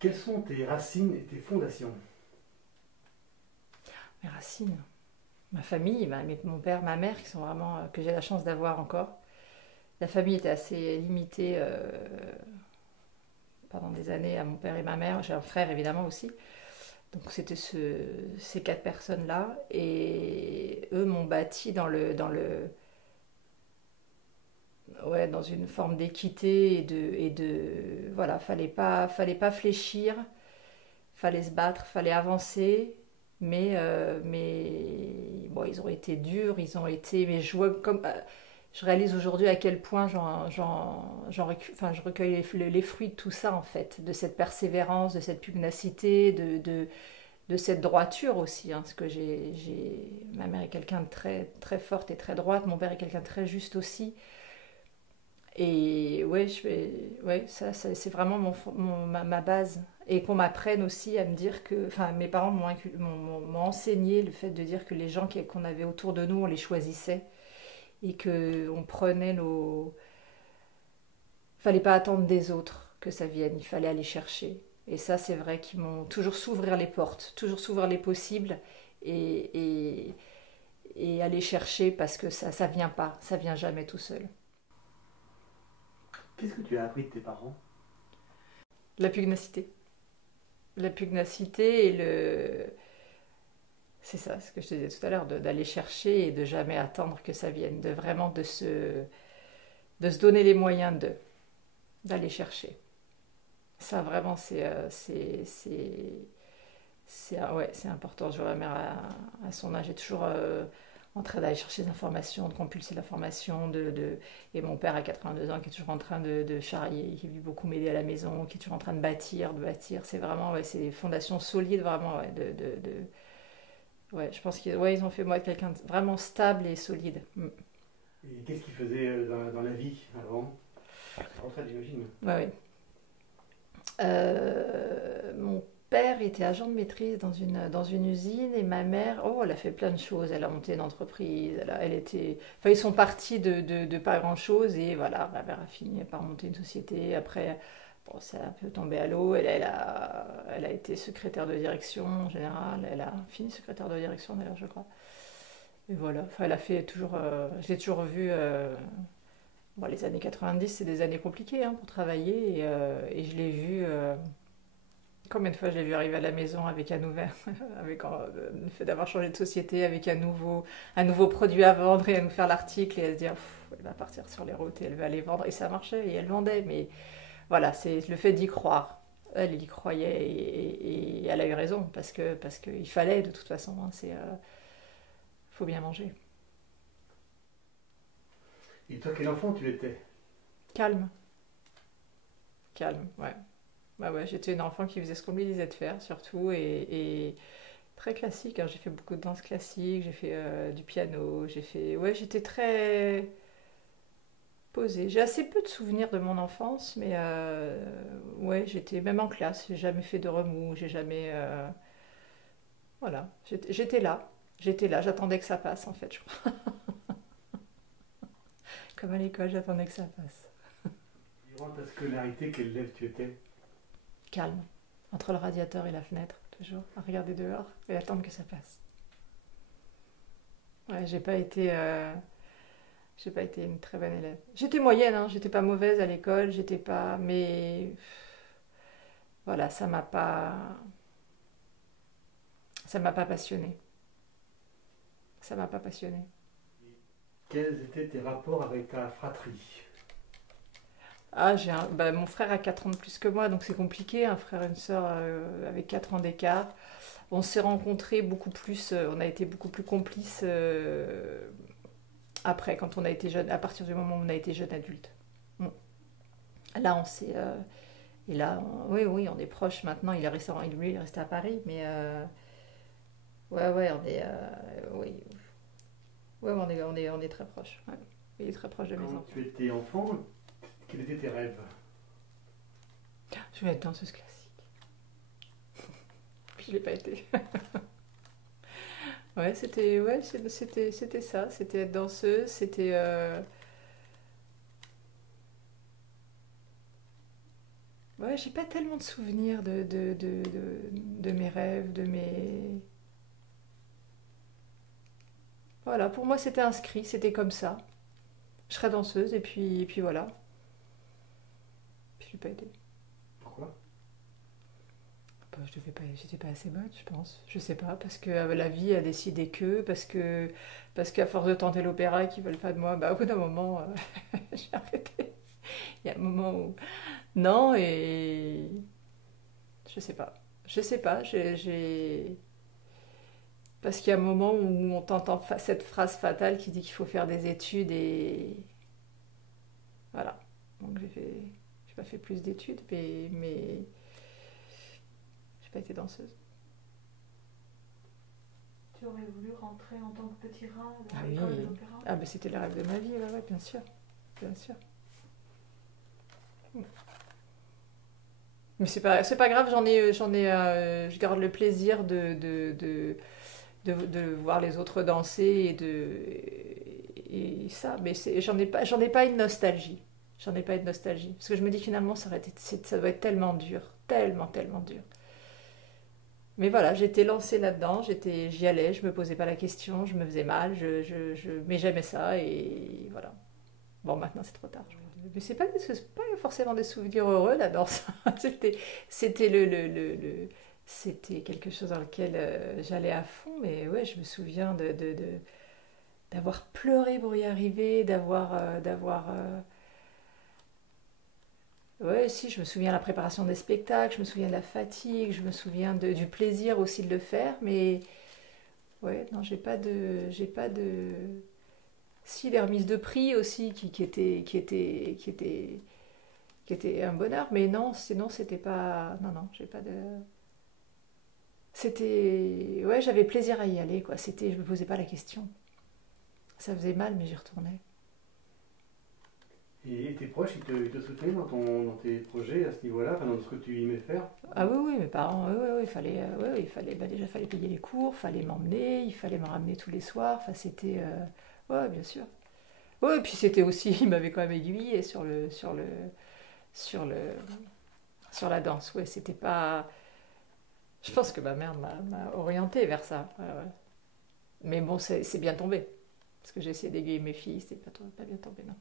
Quelles sont tes racines et tes fondations? Mes racines, ma famille, mon père, ma mère, qui sont vraiment, que j'ai la chance d'avoir encore. La famille était assez limitée pendant des années à mon père et ma mère. J'ai un frère évidemment aussi. Donc c'était ces quatre personnes-là. Et eux m'ont bâti ouais, dans une forme d'équité voilà, fallait pas fléchir, fallait se battre, fallait avancer. Mais bon, ils ont été durs, ils ont été. Mais je réalise aujourd'hui à quel point je recueille les fruits de tout ça en fait, de cette persévérance, de cette pugnacité, de cette droiture aussi. Hein, parce que ma mère est quelqu'un de très, très forte et très droite, mon père est quelqu'un de très juste aussi. Et ouais, ouais c'est vraiment ma base. Et qu'on m'apprenne aussi à me dire que. Enfin, mes parents m'ont enseigné le fait de dire que les gens qu'on avait autour de nous, on les choisissait. Et qu'on prenait nos. Fallait pas attendre des autres que ça vienne, il fallait aller chercher. Et ça, c'est vrai qu'ils m'ont toujours s'ouvrir les portes, toujours s'ouvrir les possibles et, et, et aller chercher parce que ça vient pas, ça vient jamais tout seul. Qu'est-ce que tu as appris de tes parents? La pugnacité. La pugnacité et c'est ça, ce que je te disais tout à l'heure, d'aller chercher et de jamais attendre que ça vienne, de vraiment de se donner les moyens d'aller chercher. Ça, vraiment, ouais, c'est important. Je vois ma mère à son âge est toujours en train d'aller chercher des informations, de compulser l'information. Et mon père à 82 ans qui est toujours en train de charrier, qui vit beaucoup m'aider à la maison, qui est toujours en train de bâtir, de bâtir. C'est vraiment, ouais, c'est des fondations solides, vraiment, ouais, ouais, je pense qu'ils ouais, ils ont fait moi quelqu'un de vraiment stable et solide. Mm. Et qu'est-ce qu'ils faisaient dans la vie avant la retraite, j'imagine? Ouais, ouais. Mon père était agent de maîtrise dans une usine et ma mère, oh, elle a fait plein de choses. Elle a monté une entreprise, elle était. Enfin, ils sont partis de pas grand-chose et voilà, ma mère a fini par monter une société. Après, bon, ça a un peu tombé à l'eau. Elle a été secrétaire de direction en général. Elle a fini secrétaire de direction d'ailleurs, je crois. Et voilà, enfin, elle a fait toujours. Je l'ai toujours vue. Bon, les années 90, c'est des années compliquées hein, pour travailler et je l'ai vue. Combien de fois je l'ai vu arriver à la maison avec un nouvel, avec le fait d'avoir changé de société, avec un nouveau produit à vendre et à nous faire l'article et à se dire, elle va partir sur les routes et elle va aller vendre. Et ça marchait et elle vendait. Mais voilà, c'est le fait d'y croire. Elle y croyait et elle a eu raison parce que il fallait de toute façon. Hein, faut bien manger. Et toi, quel enfant tu étais? Calme, calme, ouais. Bah ouais, j'étais une enfant qui faisait ce qu'on lui disait de faire surtout et très classique. Hein. J'ai fait beaucoup de danse classique, j'ai fait du piano, ouais, j'étais très posée. J'ai assez peu de souvenirs de mon enfance, mais ouais, j'étais même en classe. J'ai jamais fait de remous, j'ai jamais, voilà, j'étais là. J'attendais que ça passe en fait, je crois. Comme à l'école, j'attendais que ça passe. Durant ta scolarité, quel élève tu étais? Calme, entre le radiateur et la fenêtre, toujours, à regarder dehors et attendre que ça passe. Ouais, j'ai pas été une très bonne élève. J'étais moyenne, hein, j'étais pas mauvaise à l'école, j'étais pas, mais voilà, ça m'a pas passionnée. Ça m'a pas passionnée. Quels étaient tes rapports avec ta fratrie? Ah, bah, mon frère a 4 ans de plus que moi, donc c'est compliqué, un frère et une sœur avec 4 ans d'écart. On s'est rencontrés beaucoup plus, on a été beaucoup plus complices après, quand on a été jeune, à partir du moment où on a été jeune adulte. Mm. Là, on s'est. Et là, oui, oui, on est proches maintenant. Lui, il est resté à Paris, mais ouais, ouais, oui, ouais, on est très proches. Ouais. Il est très proche de mes Quand enfants. tu étais enfant, quels étaient tes rêves? Je vais être danseuse classique. Puis je l'ai pas été. C'était ça. C'était être danseuse. Ouais, ouais, j'ai pas tellement de souvenirs de mes rêves, de mes... Voilà, pour moi c'était inscrit, c'était comme ça. Je serais danseuse et puis voilà. Puis je l'ai pas été. Pourquoi? Bah, je devais pas, j'étais pas assez bonne, je pense. Je sais pas, parce que la vie a décidé que, parce qu'à force de tenter l'opéra et qu'ils veulent pas de moi, bah au bout d'un moment, j'ai arrêté. Il y a un moment où non et je sais pas, je sais pas, parce qu'il y a un moment où on t'entend cette phrase fatale qui dit qu'il faut faire des études et voilà. Donc j'ai pas fait plus d'études, mais j'ai pas été danseuse. Tu aurais voulu rentrer en tant que petit rat Ah dans oui, l'école de l'opéra? ah ben c'était le rêve de ma vie, ouais, ouais, bien sûr, bien sûr. Mais c'est pas grave, je garde le plaisir de voir les autres danser et ça, mais j'en ai pas une nostalgie. J'en ai pas une nostalgie. Parce que je me dis que finalement, ça doit être tellement dur. Tellement, tellement dur. Mais voilà, j'étais lancée là-dedans, j'y allais, je me posais pas la question, je me faisais mal, mais j'aimais ça et voilà. Bon, maintenant c'est trop tard. Mais c'est pas forcément des souvenirs heureux la danse. C'était c'était quelque chose dans lequel j'allais à fond. Mais ouais, je me souviens d'avoir pleuré pour y arriver, ouais, si, je me souviens de la préparation des spectacles, je me souviens de la fatigue, je me souviens du plaisir aussi de le faire. Mais ouais, non, j'ai pas de, si, les remises de prix aussi qui étaient un bonheur, mais non, sinon c'était pas. Non, non, j'ai pas de. C'était. Ouais, j'avais plaisir à y aller, quoi. Je me posais pas la question. Ça faisait mal, mais j'y retournais. Et tes proches, ils te soutenaient dans tes projets à ce niveau-là, enfin, dans ce que tu aimais faire? Ah oui, oui, mes parents, oui, oui, oui, il fallait, bah déjà, fallait payer les cours, fallait m'emmener, il fallait me ramener tous les soirs. Enfin, c'était. Ouais, bien sûr. Ouais, et puis c'était aussi, il m'avait quand même aiguillé sur le, sur la danse. Ouais, c'était pas. Je pense que ma mère m'a orientée vers ça. Ouais, ouais. Mais bon, c'est bien tombé. Parce que j'ai essayé d'aiguiller mes filles, c'est pas bien tombé, non.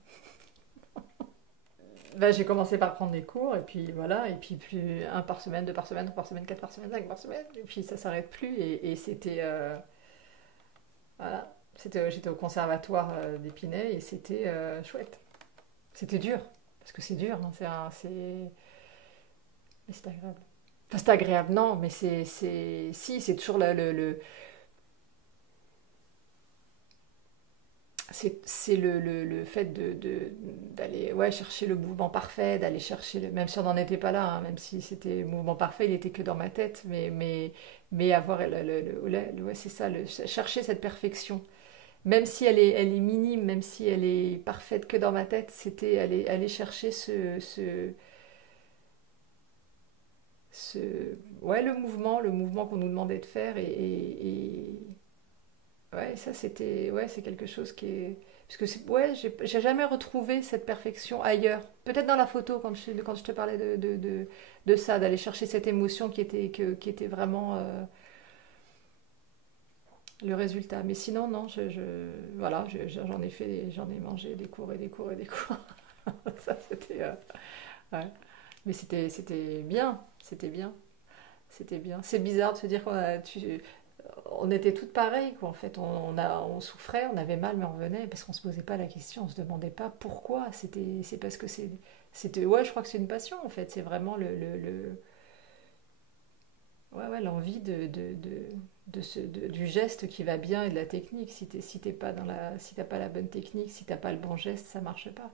Ben, j'ai commencé par prendre des cours, et puis voilà, et puis plus un par semaine, deux par semaine, trois par semaine, quatre par semaine, cinq par semaine, et puis ça s'arrête plus, et c'était. Voilà. J'étais au conservatoire d'Épinay, et c'était chouette. C'était dur, parce que c'est dur, hein, mais c'est agréable. Enfin, c'est agréable, non, mais si, c'est toujours c'est le fait d'aller ouais, chercher le mouvement parfait, d'aller chercher, même si on n'en était pas là, hein, même si c'était le mouvement parfait, il était que dans ma tête, mais avoir ouais, c'est ça, chercher cette perfection. Même si elle est minime, même si elle est parfaite que dans ma tête, c'était aller chercher ce, ouais, le mouvement qu'on nous demandait de faire ouais, ça c'était, ouais, c'est quelque chose qui est, parce que ouais, j'ai jamais retrouvé cette perfection ailleurs. Peut-être dans la photo quand je te parlais de ça, d'aller chercher cette émotion qui était vraiment le résultat. Mais sinon, non, voilà, j'en ai fait, j'en ai mangé des cours et des cours et des cours. Ça c'était, ouais. Mais c'était bien, c'était bien. C'était bien. C'est bizarre de se dire on était toutes pareilles, quoi. En fait, on souffrait, on avait mal, mais on revenait parce qu'on se posait pas la question, on se demandait pas pourquoi. C'est parce que c'était, ouais, je crois que c'est une passion, en fait. C'est vraiment ouais, ouais, l'envie du geste qui va bien et de la technique. Si t'as pas la bonne technique, si t'as pas le bon geste, ça marche pas.